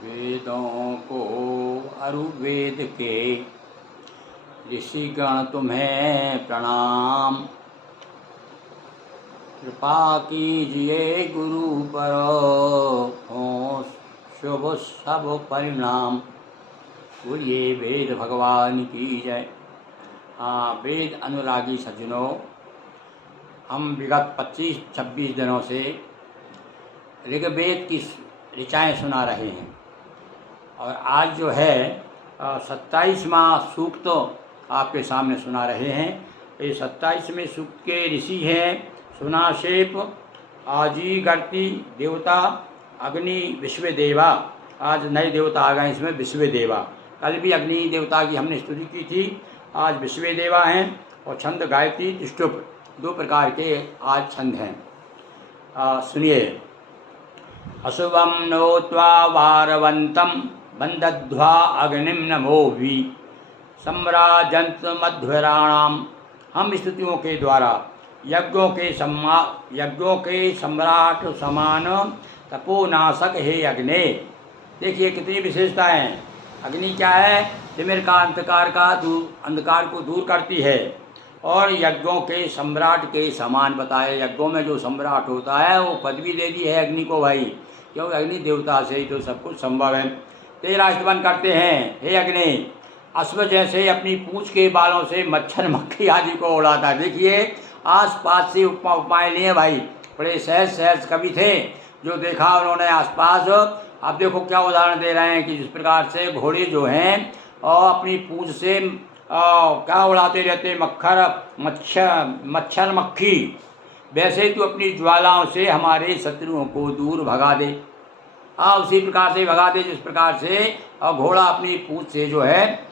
वेदों को अरुवेद के ऋषिगण तुम्हें प्रणाम। कृपा कीजिए गुरु पर हो शुभ सब परिणाम। बोलिए वेद भगवान की जय। हाँ, वेद अनुरागी सज्जनों, हम विगत 25-26 दिनों से ऋग्वेद की ऋचाएँ सुना रहे हैं और आज जो है 27वां सूक्त आपके सामने सुना रहे हैं। ये 27वें सूक्त के ऋषि हैं सुनाशेप, आजी, गर्ति देवता, अग्नि, विश्वदेवा। आज नए देवता आ गए इसमें, विश्वदेवा। कल भी अग्नि देवता की हमने स्तुति की थी, आज विश्वदेवा हैं। और छंद गायत्री, तिष्टुप, 2 प्रकार के आज छंद हैं। सुनिए। अशुभम नोत्वा वारवंतम बंदध्वा अग्निम नमोभि सम्राजंत मध्वराणाम। हम स्तुतियों के द्वारा यज्ञों के सम्राट समान तपोनाशक हे अग्नि। देखिए कितनी विशेषताएं। अग्नि क्या है? तिमिर का अंधकार को दूर करती है और यज्ञों के सम्राट के समान बताए। यज्ञों में जो सम्राट होता है वो पदवी दे दी है अग्नि को भाई, क्योंकि अग्नि देवता से ही तो सब कुछ संभव है। तेरा स्तवन करते हैं हे अग्नि। अश्व जैसे अपनी पूंछ के बालों से मच्छर मक्खी आदि को उड़ाता है। देखिए आसपास से उपाय लिए भाई, बड़े सहज कवि थे जो देखा उन्होंने आसपास। अब देखो क्या उदाहरण दे रहे हैं कि जिस प्रकार से घोड़े जो हैं और अपनी पूंछ से क्या उड़ाते रहते मच्छर मक्खी, वैसे ही तो अपनी ज्वालाओं से हमारे शत्रुओं को दूर भगा दे। उसी प्रकार से भगा दे जिस प्रकार से घोड़ा अपनी पूंछ से जो है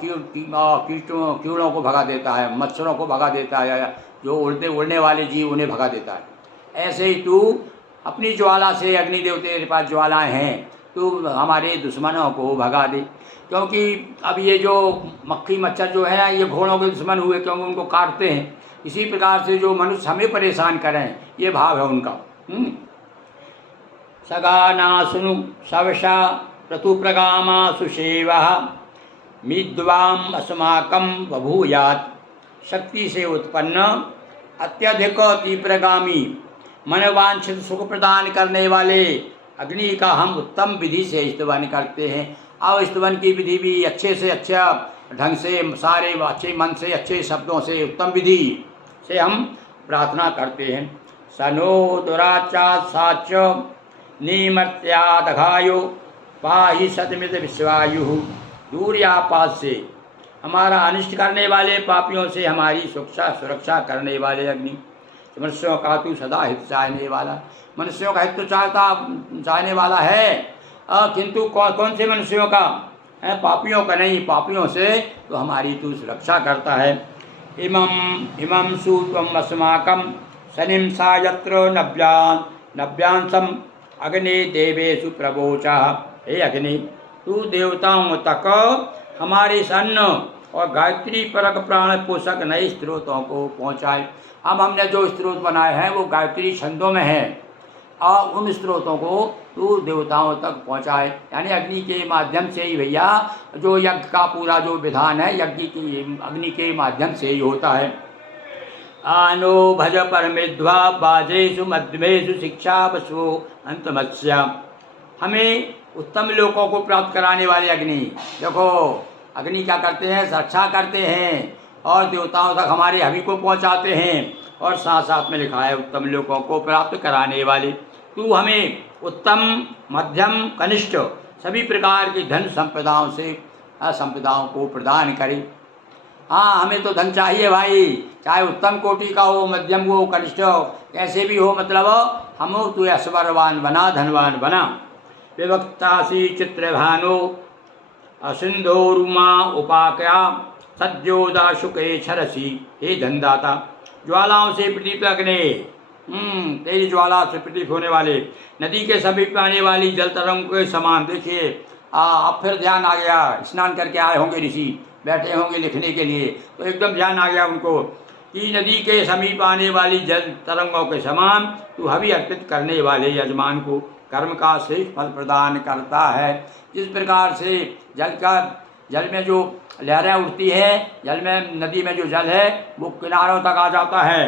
कीड़ों को भगा देता है, मच्छरों को भगा देता है, जो उड़ने वाले जीव उन्हें भगा देता है। ऐसे ही तू अपनी ज्वाला से, अग्नि देवते के पास ज्वालाएँ हैं, तू हमारे दुश्मनों को भगा दे। क्योंकि अब ये जो मक्खी मच्छर जो है ये घोड़ों के दुश्मन हुए, क्योंकि उनको काटते हैं। इसी प्रकार से जो मनुष्य हमें परेशान करें, ये भाव है उनका। सगा सुनु सवशा प्रतुप्रगामा सुसेवा मिद्वाम अस्माकम बभूयात। शक्ति से उत्पन्न अत्यधिक तीव्रगामी मनोवांछित सुख प्रदान करने वाले अग्नि का हम उत्तम विधि से स्तवन करते हैं। अब स्तवन की विधि भी अच्छे से अच्छा ढंग से, सारे अच्छे मन से, अच्छे शब्दों से, उत्तम विधि से हम प्रार्थना करते हैं। सनो दुराचा साच निमर्त्यादघायो पाहि सतमित विश्वायु। दूर या पास से हमारा अनिष्ट करने वाले पापियों से हमारी सुरक्षा करने वाले अग्नि। मनुष्यों का तू सदा हित चाहने वाला, मनुष्यों का हित तो चाहने वाला है, किंतु कौन से मनुष्यों का है? पापियों का नहीं, पापियों से तो हमारी तू सुरक्षा करता है। इमं सूत्वम अस्माकं शनिं सायत्र नव्यांसम अग्नि देवेषु प्रवोचा। हे अग्नि, तू देवताओं तक हमारे सन और गायत्री परक प्राण पोषक नए स्त्रोतों को पहुँचाए। अब हमने जो स्त्रोत बनाए हैं वो गायत्री छंदों में है और उन स्त्रोतों को तू देवताओं तक पहुँचाए। यानी अग्नि के माध्यम से ही भैया जो यज्ञ का पूरा जो विधान है यज्ञ की अग्नि के माध्यम से ही होता है। आनो भज परमेध्वा बाजेषु मध्यमेषु शिक्षा वसु अंतमत्स्या। हमें उत्तम लोकों को प्राप्त कराने वाले अग्नि। देखो अग्नि क्या करते हैं? रक्षा करते हैं और देवताओं तक हमारे हवि को पहुंचाते हैं, और साथ साथ में लिखा है उत्तम लोकों को प्राप्त कराने वाले। तू हमें उत्तम, मध्यम, कनिष्ठ सभी प्रकार की धन संपदाओं को प्रदान करे। हाँ, हमें तो धन चाहिए भाई, चाहे उत्तम कोटि का हो, मध्यम हो, कनिष्ठ हो, कैसे भी हो, मतलब हम तू ऐश्वर्यवान बना, धनवान बना। विभक्तासी चित्रभानो सिंधोरुमा उपाक्या सद्योदा शुके छरसी। हे धनदाता, ज्वालाओं से प्रदीप्त अग्नि, तेरी ज्वाला से प्रदीप्त होने वाले, नदी के समीप आने वाली जल तरंग के समान। देखिए अब फिर ध्यान आ गया, स्नान करके आए होंगे ऋषि, बैठे होंगे लिखने के लिए, तो एकदम ध्यान आ गया उनको कि नदी के समीप आने वाली जल तरंगों के समान तू हवि अर्पित करने वाले यजमान को कर्म का श्रेष्ठ फल प्रदान करता है। जिस प्रकार से जल में जो लहरें उठती है, जल में नदी में जो जल है वो किनारों तक आ जाता है,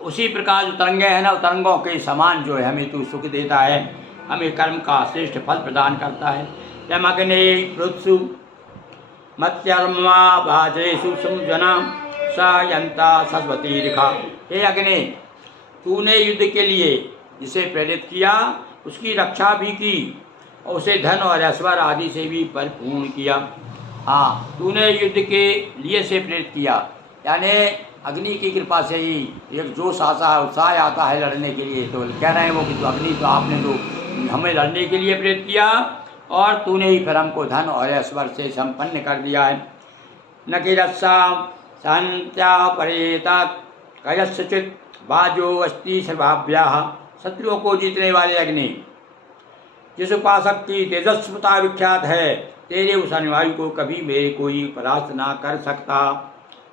उसी प्रकार जो तरंगे हैं ना, तरंगों के समान जो है हमें तू सुख देता है, हमें कर्म का श्रेष्ठ फल प्रदान करता है। यमग्ने पृत्सु मत्यर्मा भाजेषु सुजना सायंता सरस्वती रिखा। हे अग्नि, तूने युद्ध के लिए जिसे प्रेरित किया उसकी रक्षा भी की और उसे धन और ऐश्वर्य आदि से भी परिपूर्ण किया। हाँ, तूने युद्ध के लिए से प्रेरित किया, यानी अग्नि की कृपा से ही एक जोश आता है, उत्साह आता है लड़ने के लिए। तो कह रहे हैं वो कि तो अग्नि, तो आपने तो हमें लड़ने के लिए प्रेरित किया और तूने ही फिर हमको धन और ऐश्वर्य से संपन्न कर दिया है। न कि रस्सा संत्या परेता कयश्चित बाजो अस्ति सर्वाभ्या। शत्रुओं को जीतने वाले अग्नि, जिस उपासक की तेजस्वता विख्यात है, तेरे उस अनुयायी को कभी मेरे कोई परास्त ना कर सकता।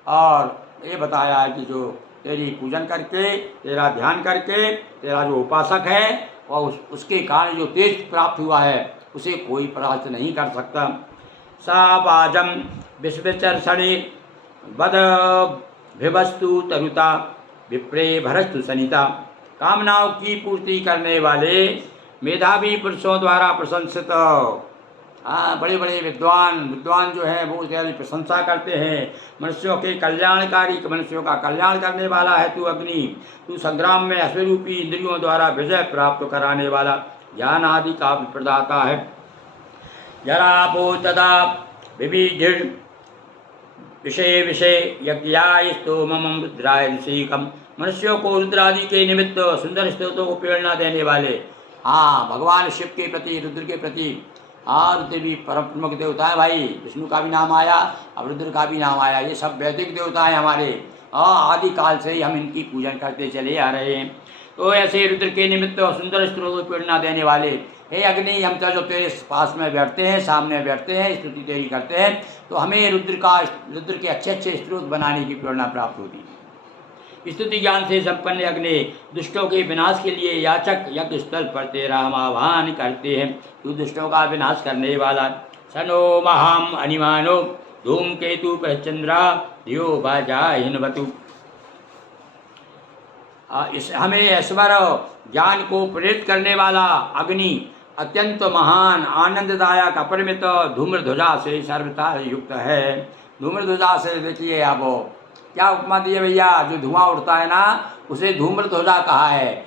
और ये बताया है कि जो तेरी पूजन करके, तेरा ध्यान करके, तेरा जो उपासक है और उसके कारण जो तेज प्राप्त हुआ है उसे कोई परास्त नहीं कर सकता। सा बाजम विश्वचर्षणि बद भिवस्तु तरुता विप्रे भरस्तु सनिता। कामनाओं की पूर्ति करने वाले मेधावी पुरुषों द्वारा प्रशंसित, बड़े बड़े विद्वान जो है वो तेरी प्रशंसा करते हैं। मनुष्यों के कल्याणकारी, मनुष्यों का कल्याण करने वाला है तू अग्नि। तू संग्राम में अश्वरूपी इंद्रियों द्वारा विजय प्राप्त कराने वाला, ज्ञान आदि का प्रदाता है। जरा भो तदा विविधिर विषय विषय यज्ञाय स्तोमम रुद्राय ऋषिकम। मनुष्यों को रुद्रादि के निमित्त सुंदर स्तोत्रों को प्रेरणा देने वाले, हाँ, भगवान शिव के प्रति, रुद्र के प्रति। हाँ, रुद्र भी परम प्रमुख देवता है भाई, विष्णु का भी नाम आया, अब रुद्र का भी नाम आया। ये सब वैदिक देवता हैं हमारे, आदि काल से ही हम इनकी पूजन करते चले आ रहे हैं। तो ऐसे रुद्र के निमित्त सुंदर स्तोत्रों को प्रेरणा देने वाले, हे अग्नि, हम तो जो तेरे पास में बैठते हैं, सामने बैठते हैं, स्तुति तेरी करते हैं, तो हमें रुद्र के अच्छे अच्छे स्त्रोत बनाने की प्रेरणा प्राप्त होती है। स्तुति ज्ञान से संपन्न अग्नि दुष्टों के विनाश के लिए याचक यज्ञ स्थल पर तेरा हम आह्वान करते हैं। तू दुष्टों का विनाश करने वाला। सनो महाम अनिमानो धूमकेतु प्रचंद्रा धियो बाजाहिन्वतु। हमें ऐश्वर्य ज्ञान को प्रेरित करने वाला अग्नि अत्यंत महान, आनंददायक, अपरिमित धूम्रध्वजा से सर्वथा युक्त है। धूम्रध्वजा से देखिए आप क्या उपमा दिए भैया, जो धुआं उड़ता है ना उसे धूम्रध्वजा कहा है।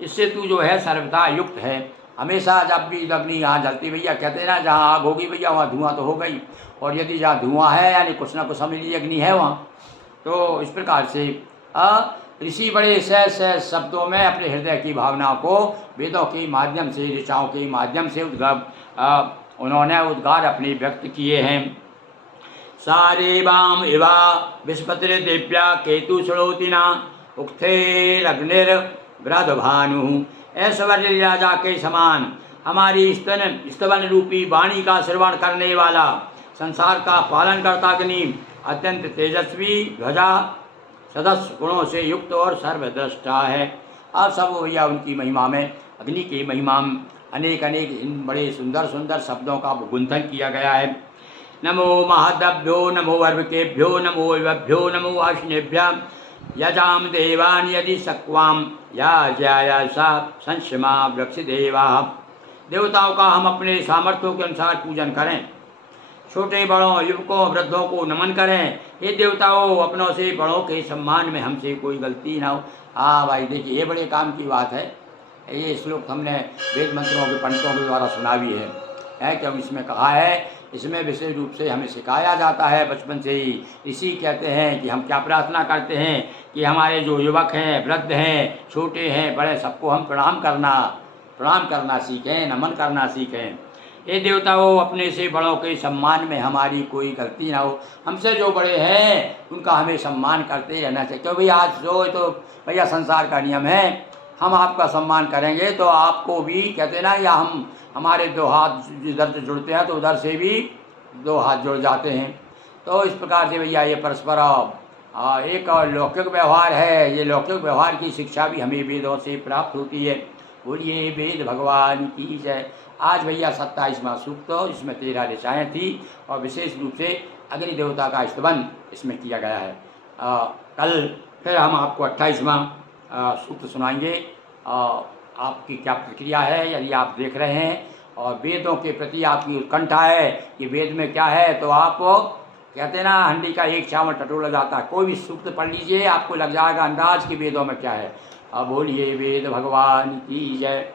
इससे तू जो है सर्वथा युक्त है। हमेशा जब भी अग्नि यहाँ जलती भैया, कहते हैं ना जहाँ आग होगी भैया वहाँ धुआं तो हो गई, और यदि जहाँ धुआं है यानी कुछ ना कुछ समझ लीजिए अग्नि है वहाँ। तो इस प्रकार से ऋषि बड़े सहज शब्दों में अपने हृदय की भावनाओं को वेदों के माध्यम से, ऋचाओं के माध्यम से उन्होंने उद्गार अपने व्यक्त किए हैं। सारे वाम इवा विस्पतिर दिव्या केतु सड़ोतिना उक्थेरग्निर ब्रदभानु। ऐश्वर्य राजा के समान हमारी स्तवन रूपी वाणी का श्रवण करने वाला, संसार का पालन करता अग्नि अत्यंत तेजस्वी, ध्वजा सदस्य गुणों से युक्त और सर्वद्रष्टा है। अब सब भैया उनकी महिमा में, अग्नि की महिमा में अनेक इन बड़े सुंदर सुंदर शब्दों का गुंथन किया गया है। नमो महदभ्यो नमो अर्वकेभ्यो नमो विभ्यो नमो अश्नेभ्य यजाम देवान यदि सक्वाम या जया सा संशमा वृक्ष देवा। देवताओं का हम अपने सामर्थ्यों के अनुसार पूजन करें, छोटे बड़ों, युवकों, वृद्धों को नमन करें। हे देवताओं, अपनों से बड़ों के सम्मान में हमसे कोई गलती ना हो। हाँ भाई देखिए, ये बड़े काम की बात है। ये श्लोक हमने वेद मंत्रों के पंडितों के द्वारा सुना भी है कि इसमें कहा है, इसमें विशेष रूप से हमें सिखाया जाता है बचपन से ही। इसी कहते हैं कि हम क्या प्रार्थना करते हैं कि हमारे जो युवक हैं, वृद्ध हैं, छोटे हैं, बड़े, सबको हम प्रणाम करना सीखें, नमन करना सीखें। ये देवताओं, अपने से बड़ों के सम्मान में हमारी कोई गलती ना हो। हमसे जो बड़े हैं उनका हमें सम्मान करते रहना चाहिए, क्योंकि आज जो तो भैया संसार का नियम है, हम आपका सम्मान करेंगे तो आपको भी, कहते ना, या हमारे दो हाथ इधर से जुड़ते हैं तो उधर से भी दो हाथ जुड़ जाते हैं। तो इस प्रकार से भैया ये परस्पर एक और लौकिक व्यवहार है। ये लौकिक व्यवहार की शिक्षा भी हमें वेदों से प्राप्त होती है। बोलिए वेद भगवान की जय। आज भैया 27वां सूक्त, इसमें 13 ऋचाएँ थी और विशेष रूप से अग्नि देवता का स्तवन इसमें किया गया है। कल फिर हम आपको 28वां सूक्त सुनाएंगे। आपकी क्या प्रक्रिया है, यदि आप देख रहे हैं और वेदों के प्रति आपकी उत्कंठा है कि वेद में क्या है, तो आप कहते हैं ना, हंडी का एक चावल टटोला जाता है। कोई भी सूक्त पढ़ लीजिए, आपको लग जाएगा अंदाज कि वेदों में क्या है। अब बोलिए वेद भगवान की जय।